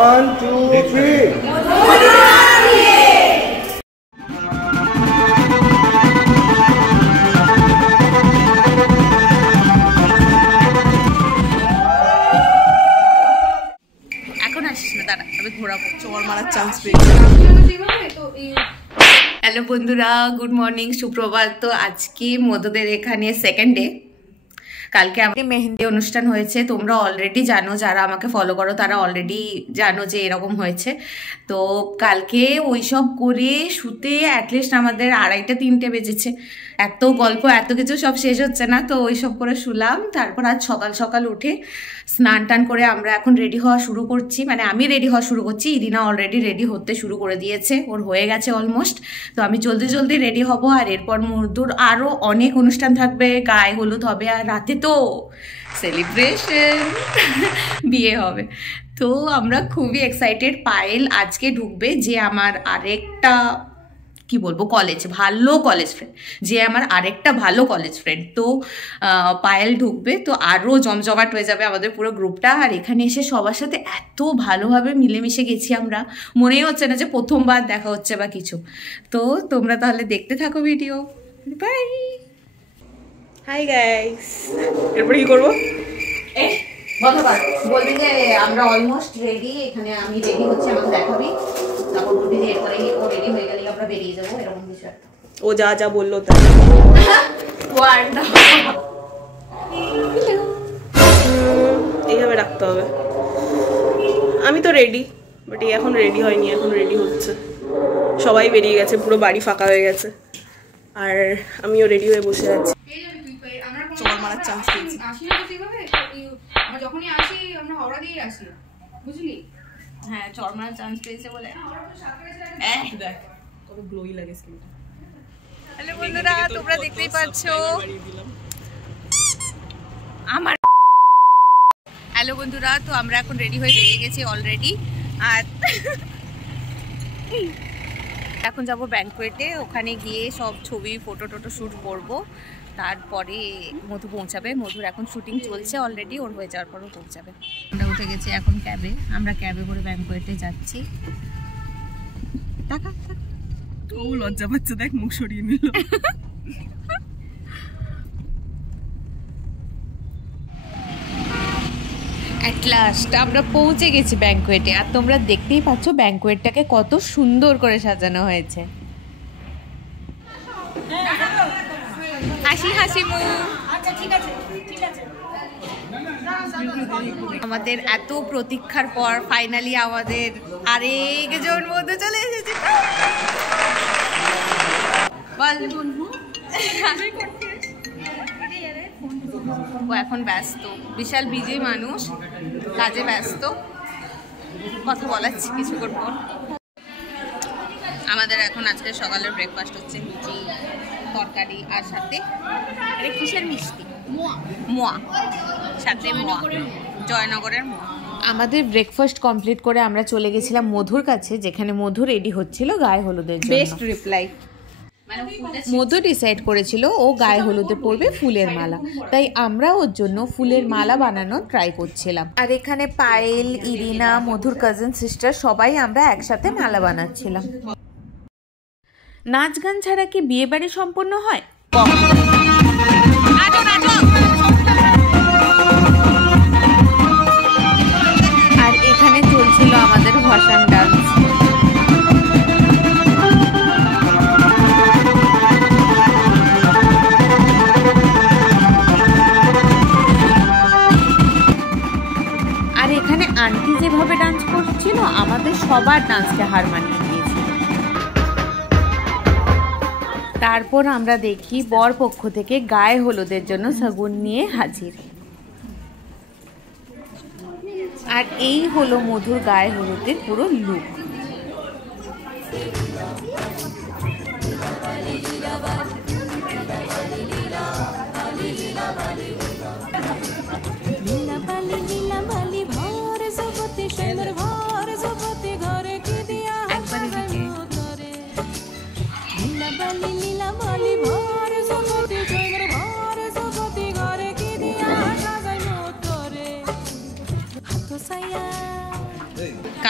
1, 2, 3. এখন আসিস না, দাঁড়া আমি ঘোরাবো, চোর মারার চান্স পেয়েছি। হ্যালো বন্ধুরা, গুড মর্নিং, সুপ্রভাত। তো আজকে মধুদের এখানে সেকেন্ড ডে। কালকে আমাকে মেহেন্দি অনুষ্ঠান হয়েছে, তোমরা অলরেডি জানো, যারা আমাকে ফলো করো তারা অলরেডি জানো যে এরকম হয়েছে। তো কালকে ওইসব করে শুতে অ্যাটলিস্ট আমাদের 2:30-3টে বেজেছে। এত গল্প এত কিছু সব শেষ হচ্ছে না, তো ওইসব করে শুলাম। তারপর আজ সকাল সকাল উঠে স্নান টান করে আমরা এখন রেডি হওয়া শুরু করছি, মানে আমি রেডি হওয়া শুরু করছি। ইরিনা অলরেডি রেডি হতে শুরু করে দিয়েছে, ওর হয়ে গেছে অলমোস্ট। তো আমি জলদি জলদি রেডি হব, আর এরপর মধুর আরও অনেক অনুষ্ঠান থাকবে, গায়ে হলুদ হবে, আর রাতে তো সেলিব্রেশন বিয়ে হবে। তো আমরা খুবই এক্সাইটেড। পায়েল আজকে ঢুকবে, যে আমার আরেকটা কি বলবো কলেজ, ভালো কলেজ ফ্রেন্ড, যে আমার আরেকটা ভালো কলেজ ফ্রেন্ড। তো পায়েল ঢুকবে, তো আরও জমজমাট হয়ে যাবে আমাদের পুরো গ্রুপটা। আর এখানে এসে সবার সাথে এত ভালোভাবে মিলেমিশে গেছি আমরা, মনেই হচ্ছে না যে প্রথমবার দেখা হচ্ছে বা কিছু। তো তোমরা তাহলে দেখতে থাকো ভিডিও। বাই। হাই গাইস, এরপর কি করবো? বলবি যে আমরা অলমোস্ট রেডি, এখানে আমি রেডি হচ্ছে, আমাকে দেখাবি, তারপর বলবি যে এরপরে ও রেডি হয়ে গেলে আমরা বেরিয়ে যাবো, এরকম কিছু একটা। ও যা যা বললো তাই। এইভাবে রাখতে হবে। আমি তো রেডি, বাট এখন রেডি হয়নি, এখন রেডি হচ্ছে। সবাই বেরিয়ে গেছে, পুরো বাড়ি ফাঁকা হয়ে গেছে, আর আমিও রেডি হয়ে বসে আছি। চোর মারার চান্স পেয়েছি। যখনই আসি আমরা হাওড়া দিয়ে আসি, বুঝলি? হ্যাঁ, চোর মারার চান্স পেয়েছে বলে। দেখ কত গ্লোই লাগে স্কিনটা। হ্যালো বন্ধুরা, তোমরা দেখতেই পাচ্ছো আমার। হ্যালো বন্ধুরা, তো আমরা এখন রেডি হয়ে বেরিয়ে গেছি অলরেডি। আর এখন যাব ব্যাংকুয়েটে, ওখানে গিয়ে সব ছবি ফটো টোটো শ্যুট করবো। তারপরে মধু পৌঁছাবে, মধুর এখন শুটিং চলছে অলরেডি, ওর হয়ে যাওয়ার পরও পৌঁছাবে। আমরা উঠে গেছি এখন ক্যাবে, আমরা ক্যাবে করে ব্যাংকুয়েটে যাচ্ছি। টাকা ও লজ্জা পাচ্ছে, দেখ মুখ সরিয়ে নিল। অ্যাট লাস্ট আমরা পৌঁছে গেছি ব্যাংকুয়েটে। আর তোমরা দেখতেই পাচ্ছ ব্যাংকুয়েটটাকে কত সুন্দর করে সাজানো হয়েছে। হাসি হাসি মুখ। আচ্ছা ঠিক আছে, ঠিক আছে। আমাদের এত প্রতীক্ষার পর ফাইনালি আমাদের আরেকজন মধ্যে চলে এসেছে। ও এখন ব্যস্ত, বিশাল বিজি মানুষ, কাজে ব্যস্ত, কথা বলাচ্ছি কিছুক্ষণ পর। আমাদের এখন আজকে সকালের ব্রেকফাস্ট হচ্ছে লুচি তরকারি, আর সাথে কিসের মিষ্টি, মোয়া, সাথে মোয়া, জয়নগরের মোয়া। আমাদের ব্রেকফাস্ট কমপ্লিট করে আমরা চলে গেছিলাম মধুর কাছে, যেখানে মধু রেডি হচ্ছিল গায়ে হলুদের জন্য। Best reply. মধু ডিসাইড করেছিল ও গায়ে হলুদে পরবে ফুলের মালা, তাই আমরা ওর জন্য ফুলের মালা বানানো ট্রাই করছিলাম। আর এখানে পায়েল, ইরিনা, মধুর কাজিন সিস্টার সবাই আমরা একসাথে মালা বানাচ্ছিলাম। নাচ গান ছাড়া কি বিয়ে বাড়ি সম্পন্ন হয়? আর এখানে চলছিল আমাদের ভাসান ডান্স। আর এখানে আন্টি যেভাবে ডান্স করছিল, আমাদের সবার ডান্সকে হার মানিয়ে দিয়েছিল। তারপর আমরা দেখি বর পক্ষ থেকে গায়ে হলুদের জন্য শগুন নিয়ে হাজির। আর এই হলো মধুর গায়ে হলুদের পুরো লুক।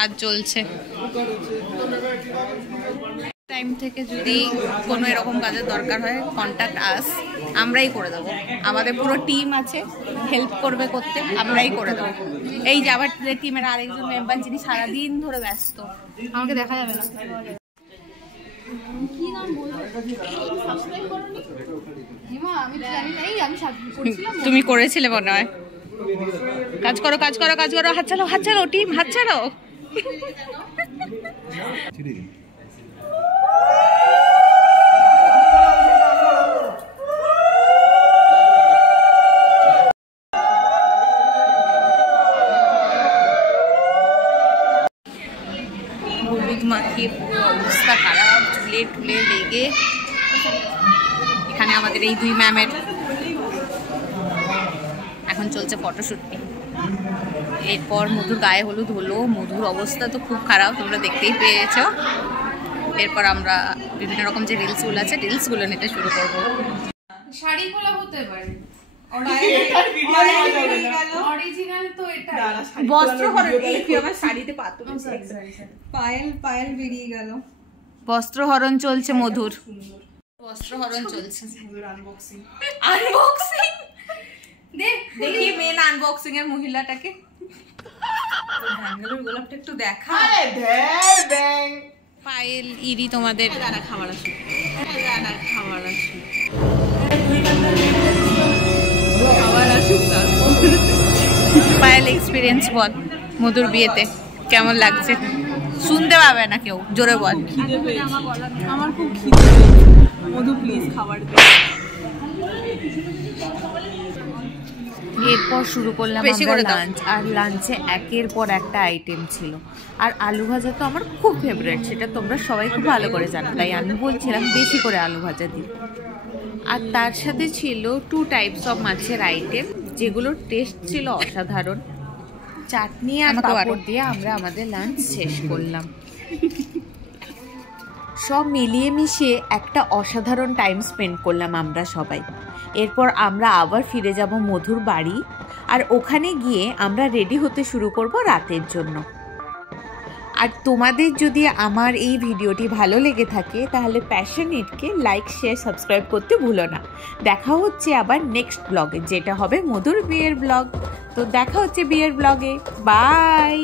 কাজ চলছে। টাইম থেকে যদি কোনো এরকম কাজের দরকার হয় কন্ট্যাক্ট আস, আমরাই করে দেবো। আমাদের পুরো টিম আছে, হেল্প করবে করতে, আমরাই করে দেবো। এই যে আবার টিমের আরেকজন মেম্বার যিনি সারাদিন ধরে ব্যস্ত, আমাকে দেখা যাবে না। তুমি করেছিলে মনে হয়। কাজ করো কাজ করো কাজ করো, হাত চালাও হাত চালাও, টিম হাত চালাও। হলুদ মাখিয়ে পুরো অবস্থা খারাপ, চুলে টুলে লেগে। এখানে আমাদের এই দুই ম্যামের এখন চলছে ফটোশুটটি। এরপর মধুর গায়ে হলুদ হলো, মধুর অবস্থা তো খুব খারাপ, তোমরা দেখতেই পেয়েছো। এরপর আমরা বিভিন্ন রকম যে রিলসগুলো আছে রিলসগুলো নিতে শুরু করবো। শাড়ি খোলা হতে পারে, অরিজিনাল তো এটা। বস্ত্রহরণ, এই কি আমার শাড়িতে পাতো, পায়েল বেরিয়ে গেল। বস্ত্রহরণ চলছে মধুর, বস্ত্রহরণ চলছে। আনবক্সিং দেখি মেন আনবক্সিং এর মহিলাটাকে। ব্যাঙ্গালোর গোলাপটা একটু দেখা। পায়েল ইরি তোমাদের খাবার আছে, খাবার আছে, খাবার আসুক। পায়েল এক্সপিরিয়েন্স বল মধুর বিয়েতে কেমন লাগছে? শুনতে পাবে না কেউ, জোরে বল। আমার খুব খিদে, মধু প্লিজ খাবার দে। এরপর শুরু করলাম আমরা লাঞ্চ, আর লাঞ্চে একের পর একটা আইটেম ছিল। আর আলু ভাজা তো আমার খুব ফেভারিট, সেটা তোমরা সবাই খুব ভালো করে জানো, তাই আমি বলছিলাম বেশি করে আলু ভাজা দিই। আর তার সাথে ছিল 2 টাইপস অফ মাছের আইটেম, যেগুলোর টেস্ট ছিল অসাধারণ। চাটনি আর পাঁপড় দিয়ে আমরা আমাদের লাঞ্চ শেষ করলাম। সব মিলিয়ে মিশিয়ে একটা অসাধারণ টাইম স্পেন্ড করলাম আমরা সবাই। এরপর আমরা আবার ফিরে যাব মধুর বাড়ি, আর ওখানে গিয়ে আমরা রেডি হতে শুরু করব রাতের জন্য। আর তোমাদের যদি আমার এই ভিডিওটি ভালো লেগে থাকে তাহলে প্যাশনেটকে লাইক শেয়ার সাবস্ক্রাইব করতে ভুলো না। দেখা হচ্ছে আবার নেক্সট ব্লগে, যেটা হবে মধুর বিয়ের ব্লগ। তো দেখা হচ্ছে বিয়ের ব্লগে, বাই।